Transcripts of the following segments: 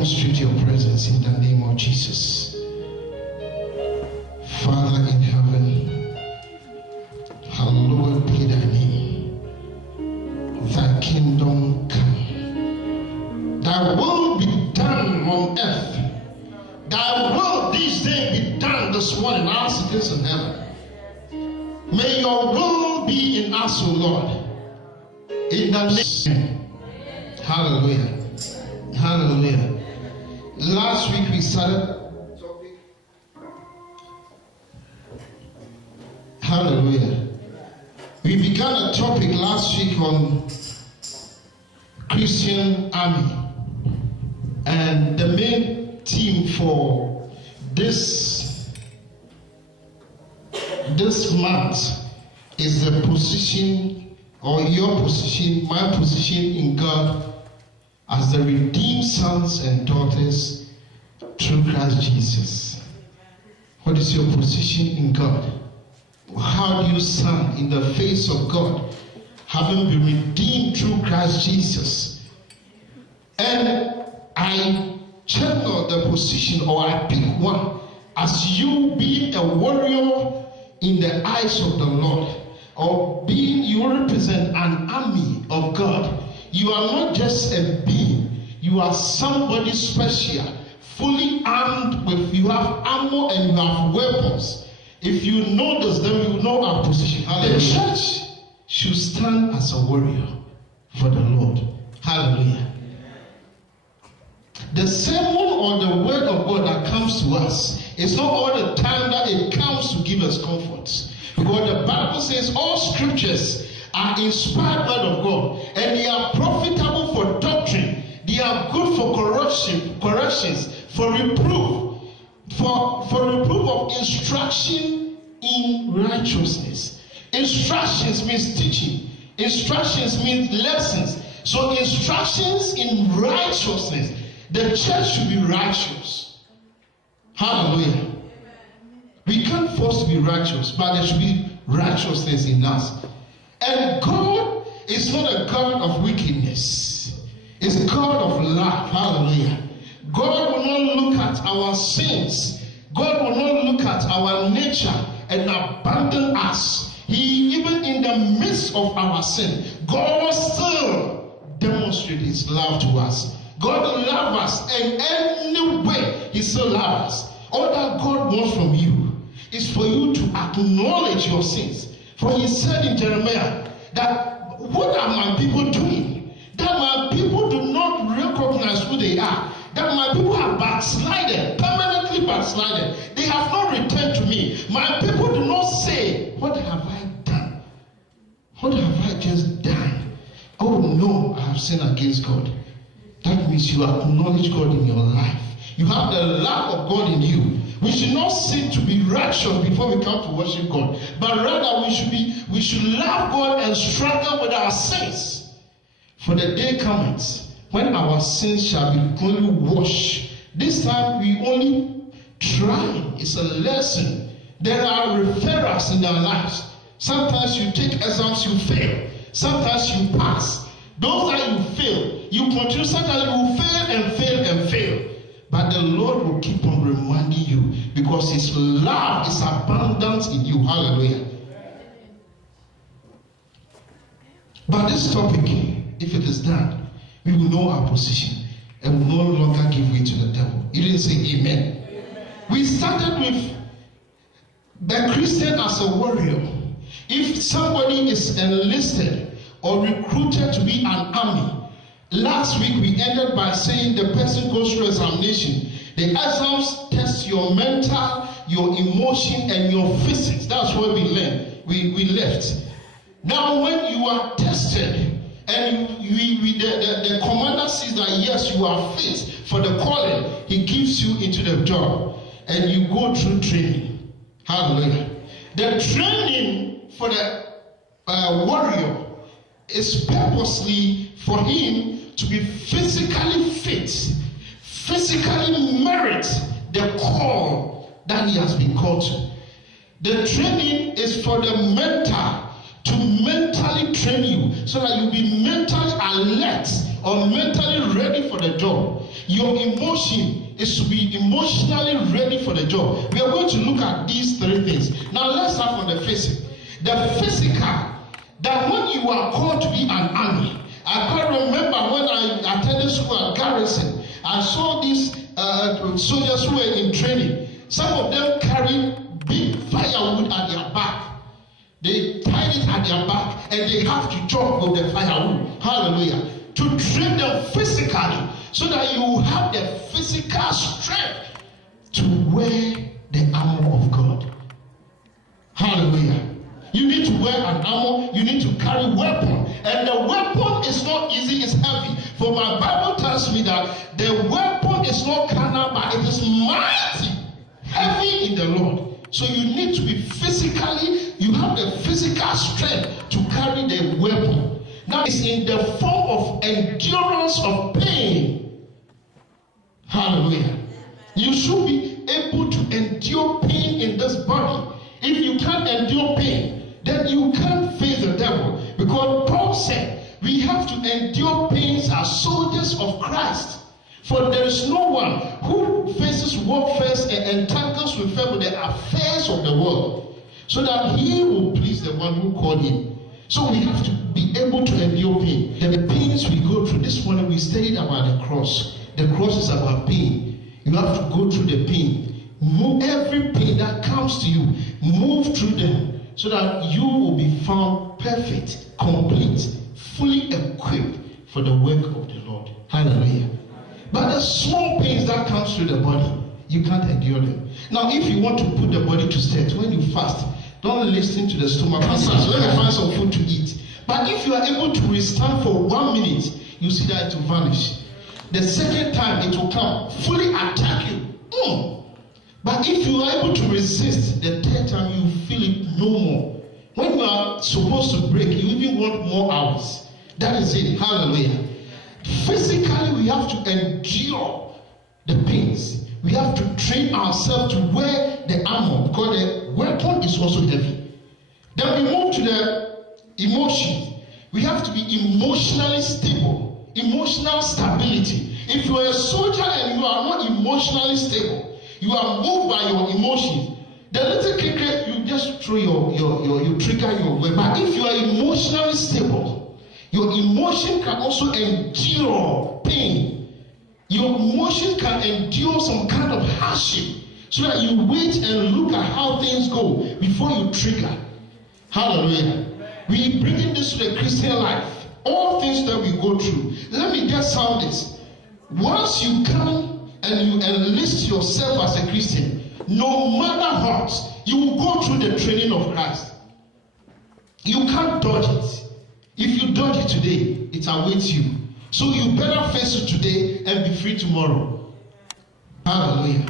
demonstrate your presence in the name of Jesus. Father in heaven, hallowed be thy name. Thy kingdom come. Thy will be done on earth. Thy will this day be done this morning as it is in heaven. May your will be in us, O Lord. In the name. Hallelujah. Hallelujah. Last week we started. Hallelujah. We began a topic last week on Christian army. And the main theme for this month is the position, or your position, my position in God as the redeemed sons and daughters through Christ Jesus. What is your position in God? How do you stand in the face of God, having been redeemed through Christ Jesus? And I channel the position, or I pick one, as you being a warrior in the eyes of the Lord, or being, you represent an army of God. You are not just a being, you are somebody special, fully armed with, you have armor and you have weapons. If you know this, then you know our position. Hallelujah. The church should stand as a warrior for the Lord. Hallelujah. The sermon or the word of God that comes to us, it's not all the time that it comes to give us comfort. Because the Bible says all scriptures are inspired word of God, and they are profitable for doctrine. They are good for corrections, for reproof, for reproof of instruction in righteousness. Instructions means teaching. Instructions means lessons. So instructions in righteousness. The church should be righteous. Hallelujah. We can't force to be righteous, but there should be righteousness in us. And God is not a God of wickedness. It's a God of love. Hallelujah. God will not look at our sins. God will not look at our nature and abandon us. Even in the midst of our sin, God still demonstrates his love to us. God loves us in any way. He still loves us. All that God wants from you is for you to acknowledge your sins. For he said in Jeremiah that what are my people doing? That my people do not recognize who they are. That my people have backslided, permanently backslided. They have not returned to me. My people do not say, what have I done? What have I just done? Oh no, I have sinned against God. That means you acknowledge God in your life. You have the love of God in you. We should not seek to be righteous before we come to worship God, but rather we should love God and struggle with our sins. For the day comes when our sins shall be cleanly washed. This time we only try. It's a lesson. There are referrals in our lives. Sometimes you take exams, you fail. Sometimes you pass. Those that you fail, you continue. Sometimes you will fail and fail and fail. But the Lord will keep on reminding you because his love is abundant in you. Hallelujah. But this topic, if it is done, we will know our position and will no longer give way to the devil. You didn't say amen. We started with the Christian as a warrior. If somebody is enlisted or recruited to be an army, last week we ended by saying the person goes through examination. The exams test your mental, your emotion, and your physics. That's what we learned. We left. Now when you are tested and the commander sees that yes, you are fit for the calling, he gives you into the job and you go through training. Hallelujah. The training for the warrior is purposely for him to be physically fit, physically merit the call that he has been called to. The training is for the mentor to mentally train you so that you'll be mentally alert or mentally ready for the job. Your emotion is to be emotionally ready for the job. We are going to look at these three things. Now let's start from the physical. The physical, that when you are called to be an army. I can't remember when I attended school at Garrison, I saw these soldiers who were in training. Some of them carried big firewood at their back. They tied it at their back and they have to chop with the firewood. Hallelujah. To train them physically so that you have the physical strength to wear the armor of God. Hallelujah. You need to wear an armor, you need to carry weapon. And the weapon is not easy, it's heavy. For my Bible tells me that the weapon is not carnal, but it is mighty, heavy in the Lord. So you need to be physically, you have the physical strength to carry the weapon. Now it's in the form of endurance of pain. Hallelujah. You should be able to endure pain in this body. If you can't endure pain, then you can't face the devil. Because Paul said, we have to endure pains as soldiers of Christ. For there is no one who faces warfare and entangles with the affairs of the world, so that he will please the one who called him. So we have to be able to endure pain. The pains we go through. This morning we studied about the cross. The cross is about pain. You have to go through the pain. Move every pain that comes to you. Move through them so that you will be found perfect, complete, fully equipped for the work of the Lord. Hallelujah. But the small pains that comes through the body, you can't endure them. Now, if you want to put the body to sleep, when you fast, don't listen to the stomach. So let me find some food to eat. But if you are able to withstand for 1 minute, you see that it will vanish. The second time it will come, fully attack you. But if you are able to resist, the third time you feel it no more. When you are supposed to break, you even want more hours. That is it. Hallelujah. Physically, we have to endure the pains. We have to train ourselves to wear the armor because the weapon is also heavy. Then we move to the emotions. We have to be emotionally stable. Emotional stability. If you are a soldier and you are not emotionally stable, you are moved by your emotions. The little cricket, you just throw you trigger your weapon. But if you are emotionally stable, your emotion can also endure pain. Your emotion can endure some kind of hardship so that you wait and look at how things go before you trigger. Hallelujah. We bring in this to the Christian life. All things that we go through. Let me just sound this. Once you come and you enlist yourself as a Christian, no matter what, you will go through the training of Christ. You can't dodge it. If you dodge it today, it awaits you. So you better face it today and be free tomorrow. Hallelujah.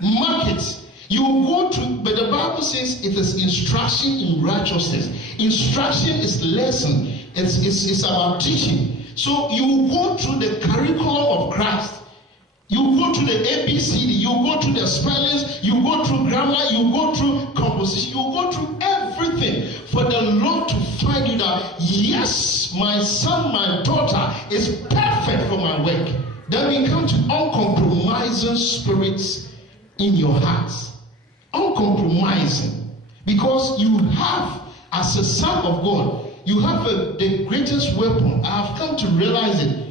Mark it. You will go through, but the Bible says it is instruction in righteousness. Instruction is lesson. It's about teaching. So you will go through the curriculum of Christ. You go through the ABCD, you go through the spellings, you go through grammar, you go through composition, you go through everything for the Lord to find you that, yes, my son, my daughter is perfect for my work. Then we come to uncompromising spirits in your hearts. Uncompromising. Because you have, as a son of God, you have the greatest weapon. I have come to realize it.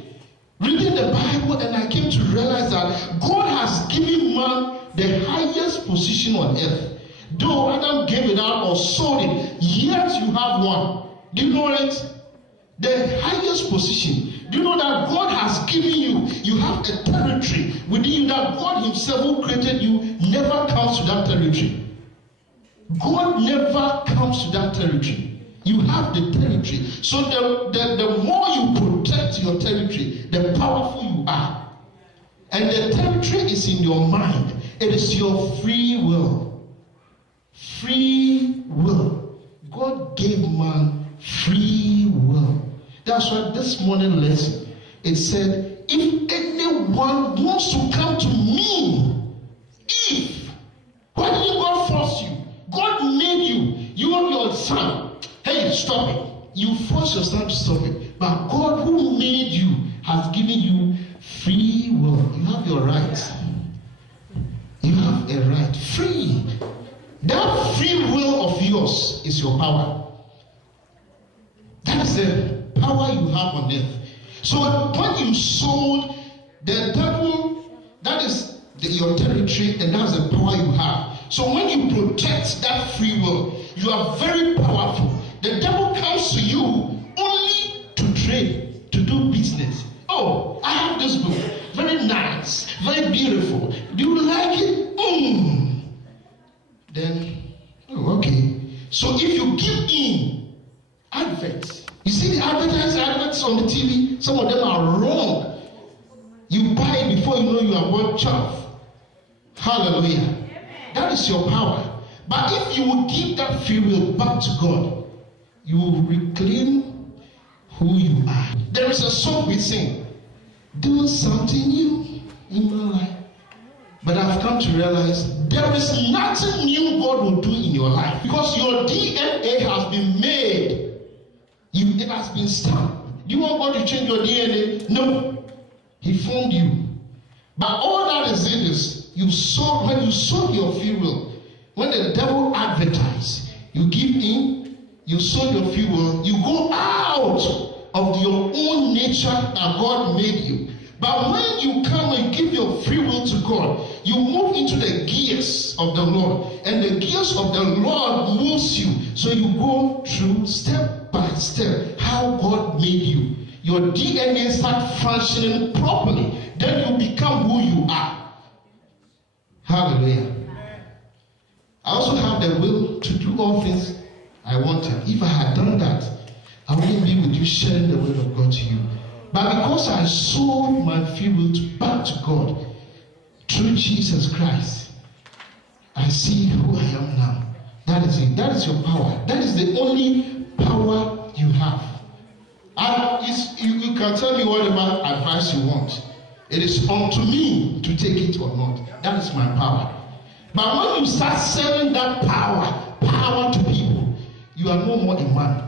Reading the Bible, and I came to realize that God has given man the highest position on earth. Though Adam gave it out or sold it, yet you have one. Do you know it? The highest position. Do you know that God has given you? You have a territory within you that God himself who created you never comes to that territory. God never comes to that territory. You have the territory. So the more you protect your territory, the powerful you are. And the territory is in your mind. It is your free will. Free will. God gave man free will. That's why this morning lesson, it said, if anyone wants to come to me, why did God force you? God made you. You are your son. Hey, stop it. You force yourself to stop it. But God who made you has given you free will. You have your rights. You have a right. Free. That free will of yours is your power. That is the power you have on earth. So when you sold the devil, that is your territory, and that's the power you have. So when you protect that free will, you are very powerful. The devil comes to you only to trade, to do business. Oh, I have this book. Very nice, very beautiful. Do you like it? Then, okay. So if you give in adverts, you see the adverts on the TV, some of them are wrong. You buy it before you know you are worth chaff. Hallelujah. That is your power. But if you will give that free will back to God, you will reclaim who you are. There is a song we sing, do something new in my life. But I've come to realize there is nothing new God will do in your life, because your DNA has been made. It has been stamped. Do you want God to change your DNA? No. He formed you. But all that is it is, when you sold your free will, when the devil advertised, you give in, you sold your free will, you go out of your own nature that God made you. But when you come and give your free will to God, you move into the gears of the Lord. And the gears of the Lord moves you. So you go through step by step how God made you. Your DNA starts functioning properly. Then you become who you are. Hallelujah. I also have the will to do all things I wanted. If I had done that, I wouldn't be with you sharing the word of God to you. But because I sold my free will back to God through Jesus Christ, I see who I am now. That is it. That is your power. That is the only power you have. And you can tell me whatever advice you want. It is up to me to take it or not. That is my power. But when you start selling that power to people, you are no more a man.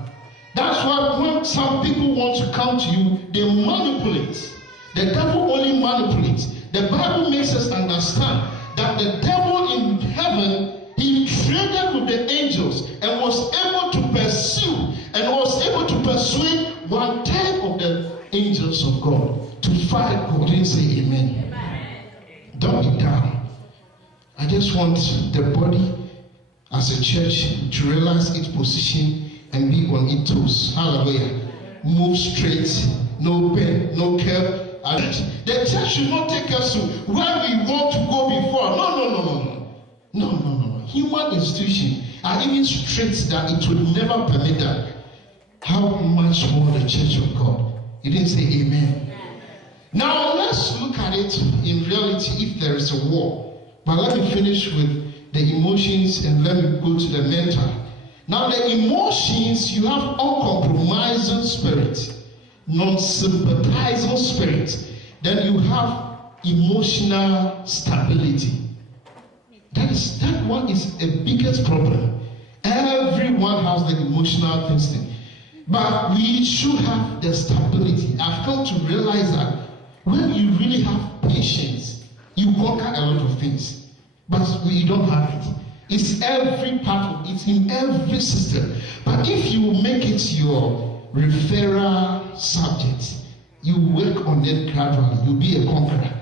That's why when some people want to come to you, they manipulate. The devil only manipulates. The Bible makes us understand that the devil in heaven, he traded with the angels and was able to pursue and was able to persuade 1/10 of the angels of God to fight God. Didn't say amen. Don't be down. I just want the body as a church to realize its position and be on its toes. Hallelujah. Move straight, no bend, no curve. The church should not take us to where we want to go before. No. Human institutions are even strict that it will never permit that. How much more the church of God? You didn't say amen. Now let's look at it in reality if there is a war. But let me finish with the emotions and let me go to the mental. Now the emotions, you have uncompromising spirit, non-sympathizing spirit. Then you have emotional stability. That one is a biggest problem. Everyone has the emotional thing. But we should have the stability. I've come to realize that when you really have patience, you conquer a lot of things. But we don't have it. It's every part of it, it's in every system. But if you make it your referral subject, you work on it gradually, you'll be a conqueror.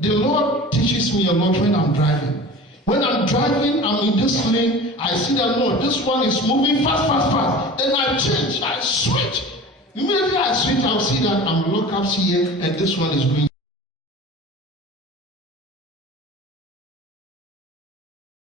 The Lord teaches me a lot when I'm driving. When I'm driving, I'm in this lane, I see that no, this one is moving fast. Then I change, I switch. Immediately I switch, I'll see that I'm locked up here and this one is going.